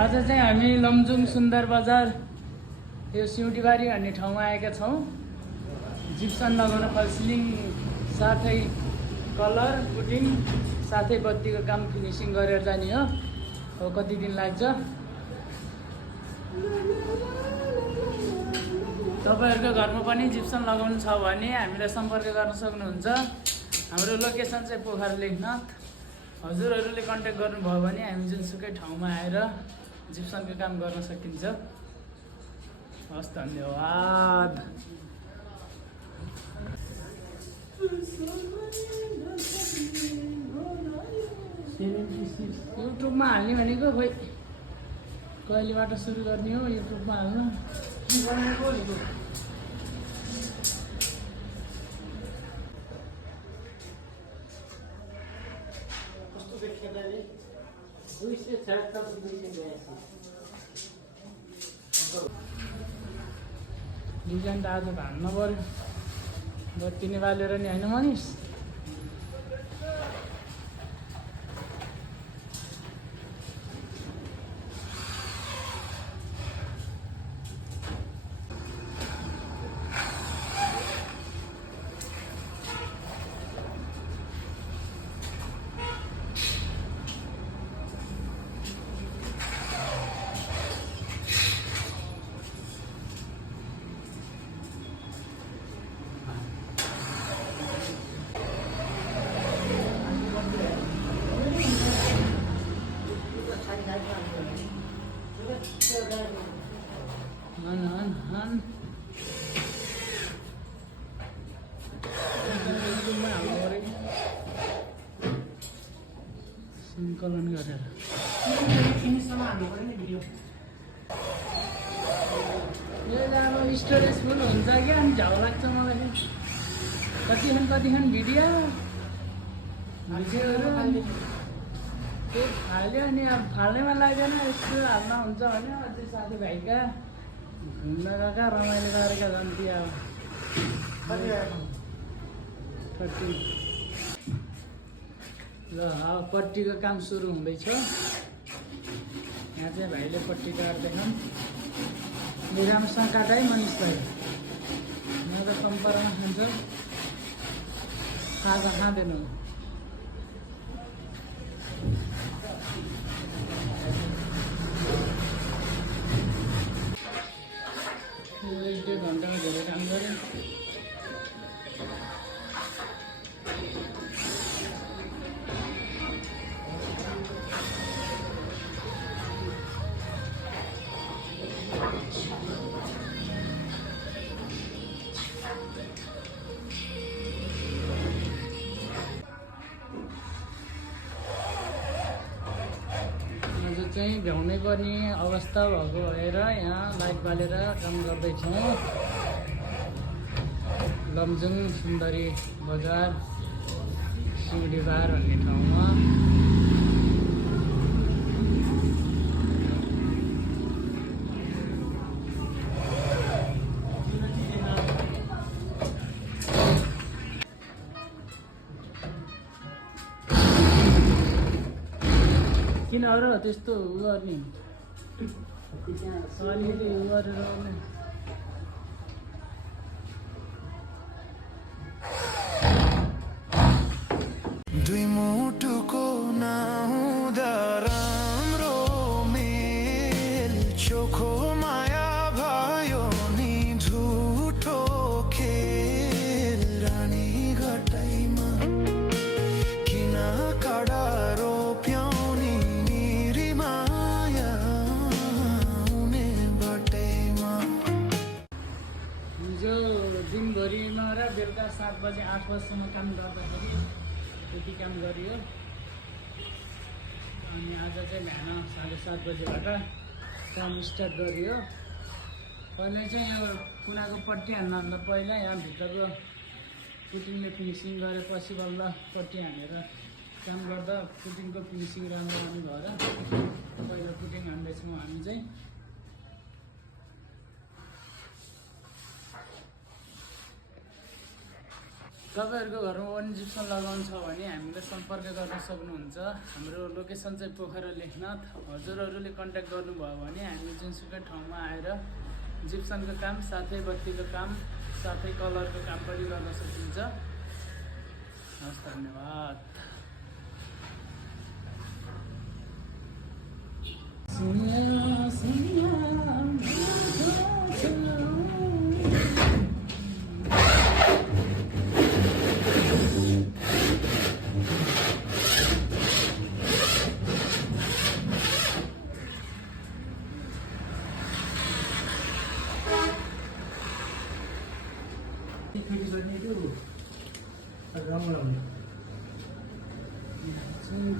आज चाहिँ हामी लमजुङ सुन्दर बजार यो सिउँटीबारी भन्ने ठाउँमा आएका छौँ। जिप्सन लगाउन फल्सिलिङ साथै कलर पुटिङ साथै बत्तीको काम फिनिसिङ गरेर जाने हो। अब कति दिन लाग्छ तपाईहरुको घरमा पनि जिप्सन लगाउनु छ भने हामीलाई सम्पर्क गर्न सक्नुहुन्छ। हाम्रो लोकेसन चाहिँ पोखरा लेखनाथ। हजुरहरूले कन्ट्याक्ट गर्नुभयो भने हामी जुनसुकै ठाउँमा आएर जिप्सनको काम गर्न सकिन्छ। हस् धन्यवाद। युट्युबमा हाल्ने भनेको खोइ कहिलेबाट सुरु गर्ने हो युट्युबमा हाल्नु। डिजाइन त आज भान्न पर्यो बत्ती नै बालेर नि होइन मनिष। सङ्कलन गरेर यो अब स्टोरेज फुल हुन्छ क्या अनि झाउ लाग्छ मलाई। कतिखान भिडियोहरू अनि त्यो हाल्यो अनि अब फाल्नैमा लाग्दैन। यस्तो हाल्न हुन्छ भने अझै साथीभाइका घुम्न गएका रमाइलो गरेका जान्थे। अब ल अब पट्टीको काम सुरु हुँदैछ। यहाँ चाहिँ भाइले पट्टी काट्दैछन्। राम्रोसँग काट है मनिष भाइ। यहाँ त सम्पर्कमा खान्छ खाजा खाँदैन। एक डेढ घन्टामा धेरै काम गऱ्यो। चाहिँ भ्याउनै पर्ने अवस्था भएको भएर यहाँ लाइट बालेर काम गर्दैछौँ। लमजुङ सुन्दरी बजार सिउँडीबार भन्ने ठाउँमा। किन अरू त्यस्तो उ गर्ने अलिकति उ गरेर आउने। दुई मुटुको नहुँदा राम्रो मेल चोखो माया भयो नि झुठो खेल रानी घटाइमा किन कडा रोप्याउने निरी माया हुने बटैमा। हिजो दिनभरिमा र बेलुका 7 बजे 8 बजीसम्म काम गर्दाखेरि त्यति काम गरियो। अनि आज चाहिँ बिहान 7:30 बजेबाट काम स्टार्ट गरियो। पहिले चाहिँ यो कुनाको पट्टी हान्नुभन्दा पहिला यहाँ भित्रको पुटिङले फिनिसिङ गरेपछि बल्ल पट्टी हानेर काम गर्दा पुटिङको फिनिसिङ राम्रो आउने भएर पहिला पुटिङ हान्दैछौँ हामी चाहिँ। तपाईँहरूको घरमा पनि जिप्सन लगाउनु छ भने हामीलाई सम्पर्क गर्न सक्नुहुन्छ। हाम्रो लोकेसन चाहिँ पोखरा लेखनाथ। हजुरहरूले कन्ट्याक्ट गर्नुभयो भने हामी जुनसुकै ठाउँमा आएर जिप्सनको काम साथै बत्तीको काम साथै कलरको काम पनि गर्न सकिन्छ। हस्, धन्यवाद।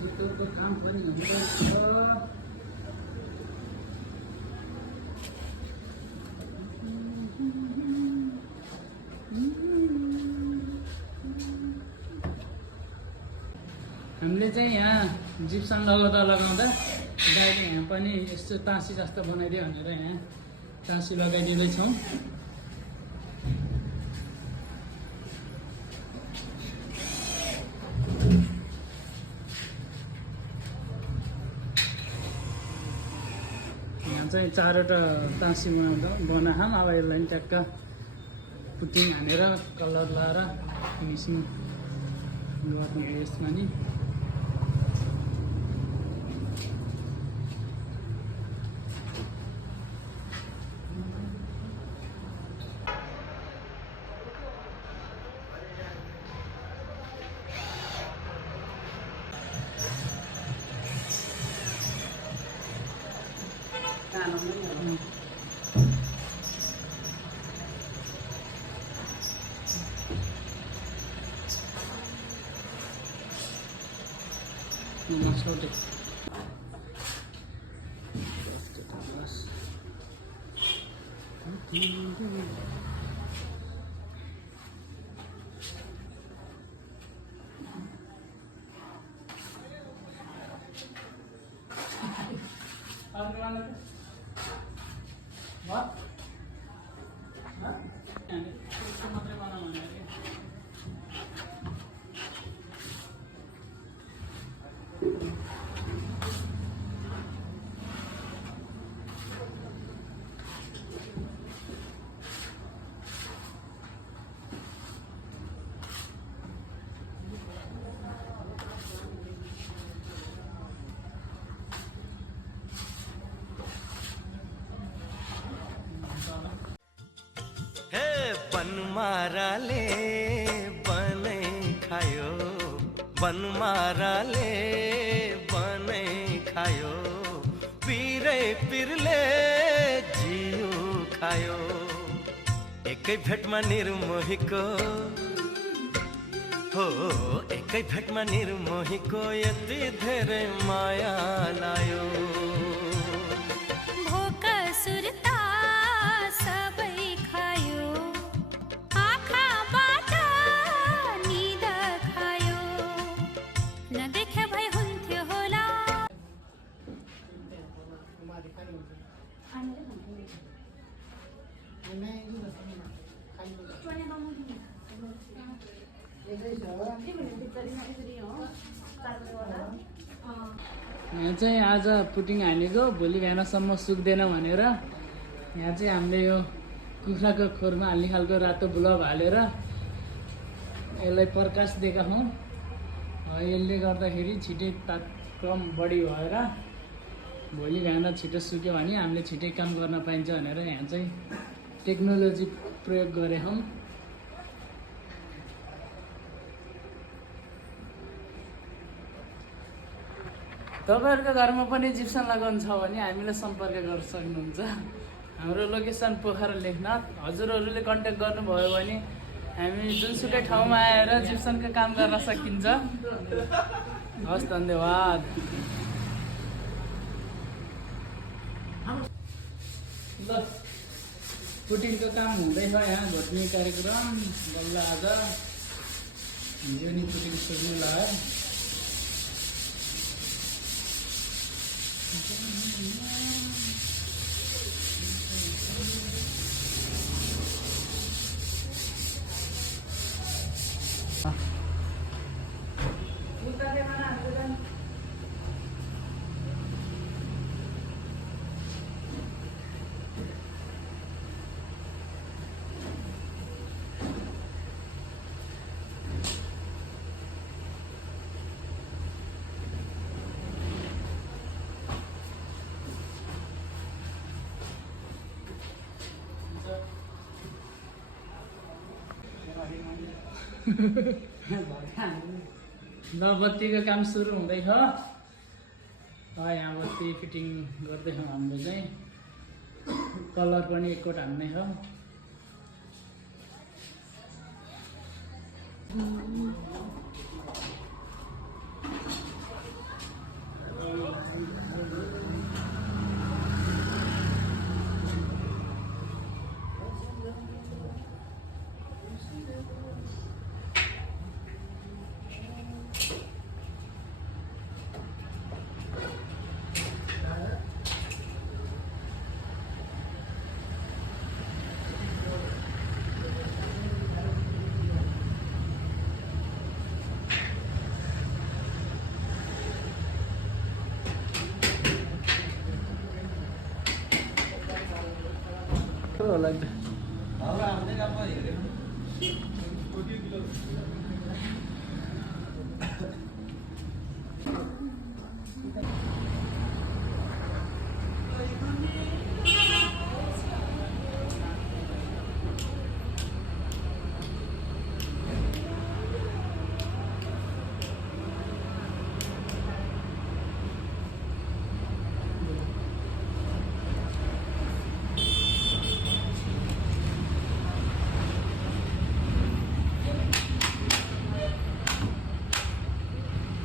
जितोको काम पनि हुन्छ। हामीले चाहिँ यहाँ जिप्सन लगाउँदा गाईले यहाँ पनि यस्तो टाँसी जस्तो बनाइदियो भनेर यहाँ टाँसी लगाइदिँदैछौँ। यहाँ चाहिँ 4वटा टाँसी बनाहौँ। अब यसलाई ट्याक्क पुटिङ हानेर कलर लाएर फिनिसिङ गर्नु हो यसमा नि। बनमाराले बनै खायो, बनमाराले बनै खायो, पिरै पिरले जिउ खायो। एकै भेटमा निर्मोहीको हो, एकै भेटमा निर्मोहीको यति धेरै माया लायो। भोका सुरता सबै खायो, आँखाबाट निद खायो, नदेखे भए हुन्थ्यो होला। यहाँ चाहिँ आज पुटिङ हानेको, भोलि बिहानसम्म सुक्दैन भनेर यहाँ चाहिँ हामीले यो कुखुराको खोरमा हाल्ने खालको रातो ब्लब हालेर यसलाई प्रकाश दिएका हौँ। यसले गर्दाखेरि छिटै तापक्रम बढी भएर भोलि बिहान छिटो सुक्यो भने हामीले छिटै काम गर्न पाइन्छ भनेर यहाँ चाहिँ टेक्नोलोजी प्रयोग गरे हौँ। तपाईँहरूको घरमा पनि जिप्सन लगाउनु छ भने हामीलाई सम्पर्क गर्न सक्नुहुन्छ। हाम्रो लोकेसन पोखरा लेखनाथ। हजुरहरूले कन्ट्याक्ट गर्नुभयो भने हामी जुनसुकै ठाउँमा आएर जिप्सनको काम गर्न सकिन्छ। हस्, धन्यवाद। ल, पुटिङको काम हुँदैछ यहाँ घोट्ने कार्यक्रम। बल्ल आज हिजो नि पुटिङ सुरु लाग्यो। ल बत्तीको काम सुरु हुँदैछ। यहाँ बत्ती फिटिङ गर्दैछौँ हाम्रो चाहिँ। कलर पनि एककोट हान्ने छ। होला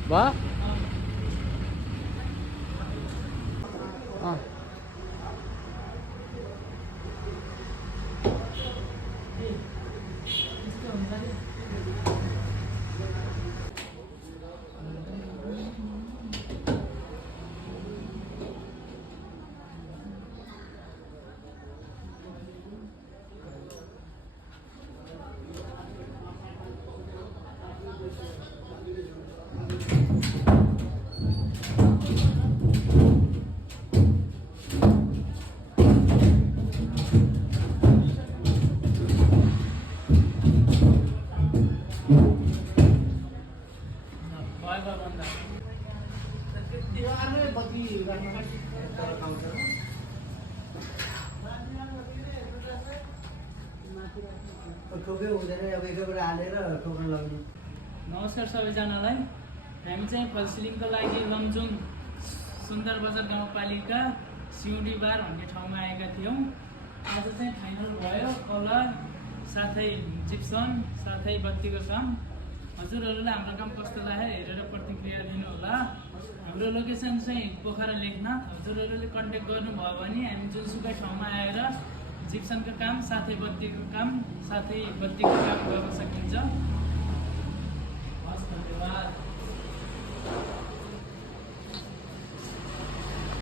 Va? नमस्कार सबैजनालाई। हामी चाहिँ फलसिलिङको लागि लमजुङ सुन्दर बजार गाउँपालिका सिउँडीबार भन्ने ठाउँमा आएका थियौँ। आज चाहिँ फाइनल भयो। कलर साथै जिप्सन साथै बत्तीको काम। हजुरहरूले हाम्रो काम कस्तो लाग्यो हेरेर प्रतिक्रिया दिनुहोला। हाम्रो लोकेसन चाहिँ पोखरा लेखनाथ। हजुरहरूले कन्ट्याक्ट गर्नुभयो भने हामी जुनसुकै ठाउँमा आएर जिप्सनको काम साथै बत्तीको काम साथै बत्तीको काम गर्न सकिन्छ। हस्, धन्यवाद।